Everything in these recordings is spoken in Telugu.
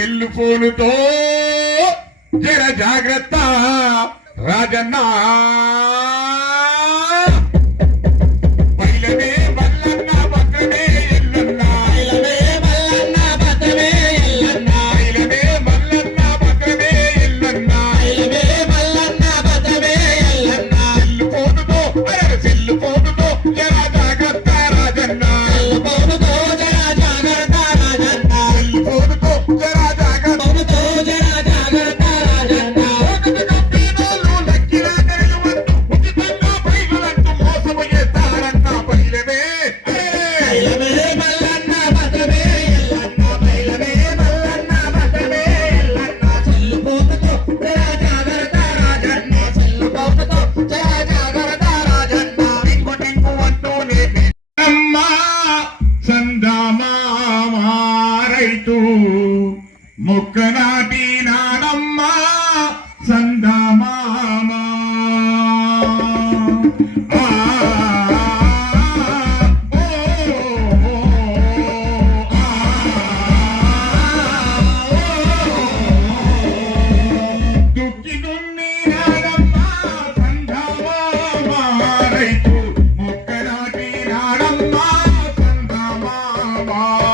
సెల్లు ఫోనుతో జర జాగ్రత్త రాజన్నా. సందమారైతు మొక్కనాటి నానమ్మ సందమామా.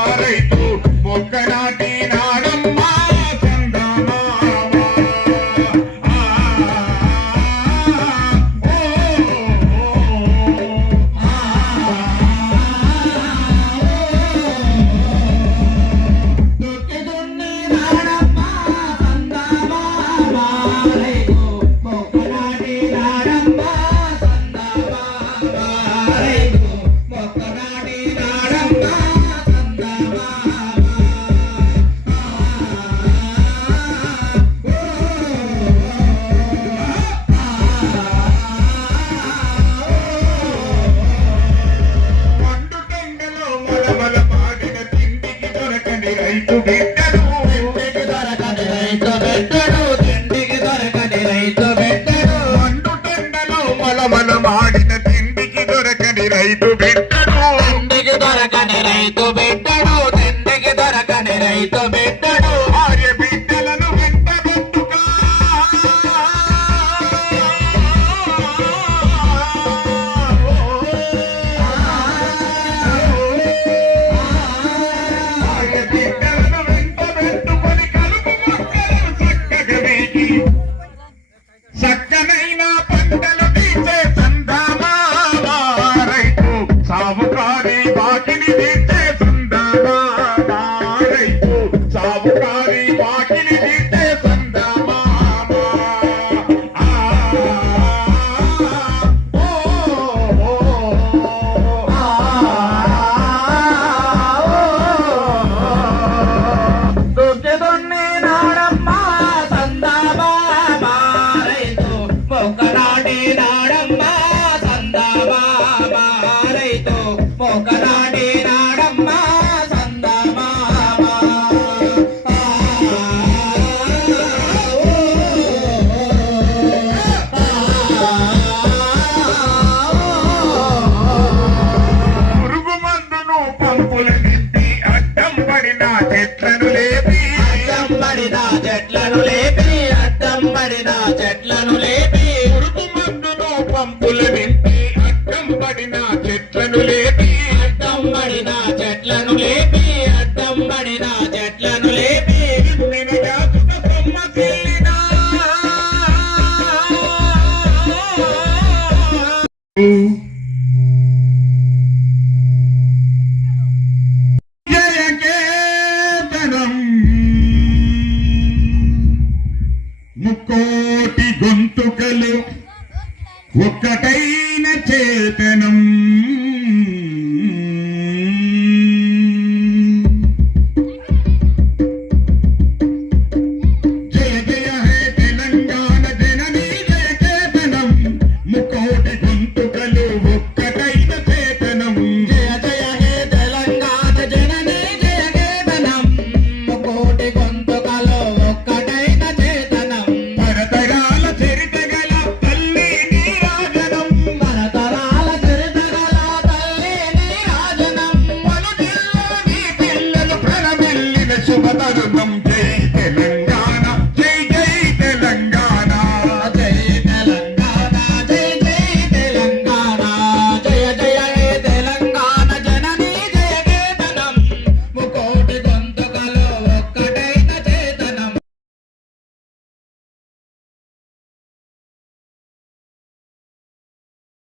పాలైతూ మొక్కన ప్రేమలో మనం తిండికి దొరకని రైతు బిడ్డ. చెట్లను లేపి అడ్డం పడిన చెట్లను లేపి ఉరుకు మందును పంపులు నింపి అడ్డం పడిన చెట్లను లేపి అడ్డం పడిన చెట్లను లేపి అడ్డం పడిన చెట్లను లేపి Mm-hmm. కోటి గొంతుకలు ఒక్కటైన చేతనం.